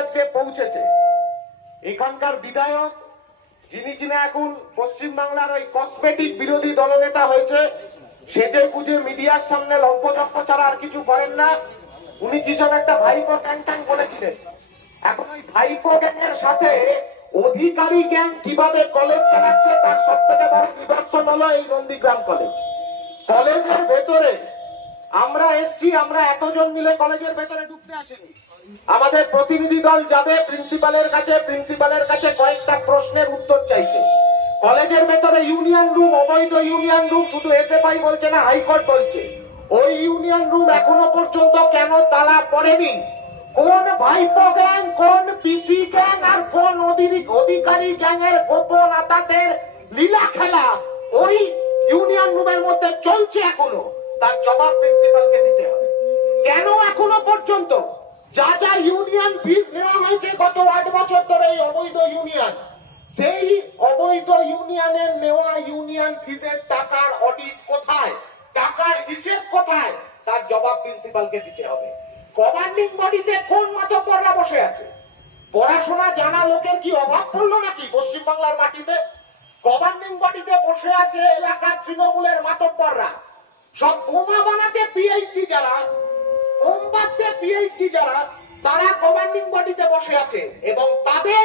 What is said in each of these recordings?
আজকে পৌঁছেছে। এখানকার বিধায়ক, যিনি কিনা এখন পশ্চিম বাংলার ওই কসমেটিক বিরোধী দলনেতা হয়েছে, সেজে গুজে মিডিয়ার সামনে লম্পচম্প ছাড়া আর কিছু করেন না। উনি কি সব একটা ভাইপো ট্যাং ট্যাং বলেছিলেন? এখন ওই ভাইপো গ্যাং এর সাথে অধিকারী গ্যাং কীভাবে কলেজ চালাচ্ছে, তার সব থেকে বড় নিদর্শন হলো এই নন্দীগ্রাম কলেজ কলেজের ভেতরে আমরা এসছি, আমরা এতজন মিলে কলেজের ভেতরে ঢুকতে আসিনি। আমাদের প্রতিনিধি দল যাবে প্রিন্সিপালের কাছে প্রিন্সিপালের কাছে কয়েকটা প্রশ্নের উত্তর চাইতে। কলেজের ভেতরে ইউনিয়ন রুম, অবৈধ ইউনিয়ন রুম, শুধু এসএফআই বলছে না, হাইকোর্ট বলছে। ওই ইউনিয়ন রুম এখনও পর্যন্ত কেন তালা পড়েনি? কোন ভাইপো গ্যাং, কোন পিসি গ্যাং, আর কোন অধিক- অধিকারী গ্যাং এর গোপন আতাতের লীলা খেলা ওই ইউনিয়ন রুমের মধ্যে চলছে এখনও। তার জবাব প্রিন্সিপালকে দিতে হবে। কেন এখনও পর্যন্ত যা যা ইউনিয়ন ফিস নেওয়া হয়েছে গত আট বছর ধরে এই অবৈধ ইউনিয়ন, সেই অবৈধ ইউনিয়নের নেওয়া ইউনিয়ন ফিজের টাকার অডিট কোথায়, টাকার হিসেব কোথায়, তার জবাব প্রিন্সিপালকে দিতে হবে। গভর্নিং বডিতে কোন মাতব্বররা বসে আছে? পড়াশোনা জানা লোকের কি অভাব পড়ল নাকি পশ্চিমবাংলার মাটিতে? গভর্নিং বডিতে বসে আছে এলাকার তৃণমূলের মাতব্বররা সব বোমা বানাতে পিএইচডি যারা বোম বাঁধতে পিএইচডি যারা, তারা গভর্নিং বডিতে বসে আছে এবং তাদের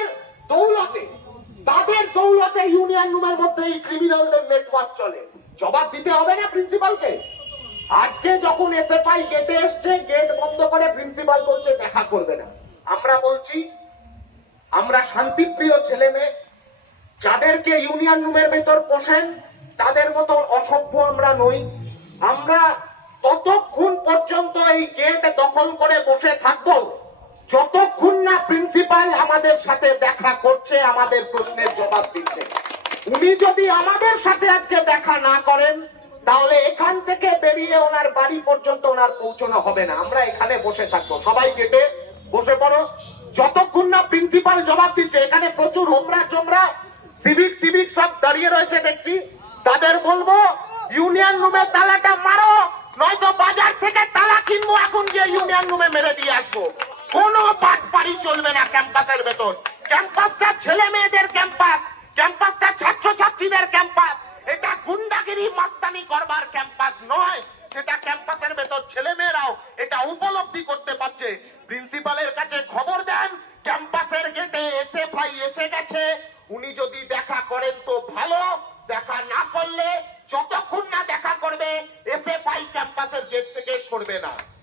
দৌলতে তাদের দৌলতে ইউনিয়ন রুমের মধ্যে এই ক্রিমিনালদের নেটওয়ার্ক চলে। জবাব দিতে হবে না প্রিন্সিপালকে আজকে যখন এসএফআই গেটে এসছে গেট বন্ধ করে প্রিন্সিপাল বলছে, দেখা করবে না। আমরা বলছি, আমরা শান্তিপ্রিয় ছেলে মেয়ে যাদেরকে ইউনিয়ন রুমের ভেতর পোষেন, তাদের মতো অসভ্য আমরা নই। আমরা ততক্ষণ পর্যন্ত এই গেট দখল করে বসে থাকব, যতক্ষণ না প্রিন্সিপাল আমাদের সাথে দেখা করছে, আমাদের প্রশ্নের জবাব দিচ্ছে। উনি যদি আমাদের সাথে আজকে দেখা না করেন, তাহলে এখান থেকে বেরিয়ে ওনার বাড়ি পর্যন্ত ওনার পৌঁছানো হবে না। আমরা এখানে বসে থাকব। সবাই গেটে বসে পড়ো। যতক্ষণ না প্রিন্সিপাল জবাব দিচ্ছে, এখানে প্রচুর হোমরা চোমরা সিভিক টিভিক সব দাঁড়িয়ে রয়েছে দেখছি। তাদের বলব ইউনিয়ন রুমে তালাটা মারো, নয়তো বাজার থেকে তালা কিনবো, এখন গিয়ে ইউনিয়ন রুমে মেরে দিয়ে আসব। কোনো পাট পাড়ি চলবে না ক্যাম্পাসের ভেতর। ক্যাম্পাসটা ছেলে মেয়েদের ক্যাম্পাস, ক্যাম্পাসটা ছাত্র ছাত্রীদের ক্যাম্পাস। এটা গুন্ডাগিরি, মাস্তানি করবার ক্যাম্পাস নয়, সেটা ক্যাম্পাসের ভেতর ছেলে মেয়েরাও এটা উপলব্ধি করতে পারছে। প্রিন্সিপালের কাছে খবর দেন, ক্যাম্পাসের গেটে এসে ভাই এসে গেছে। উনি যদি দেখা করেন তো ভালো, দেখা না করলে যতক্ষণ না দেখা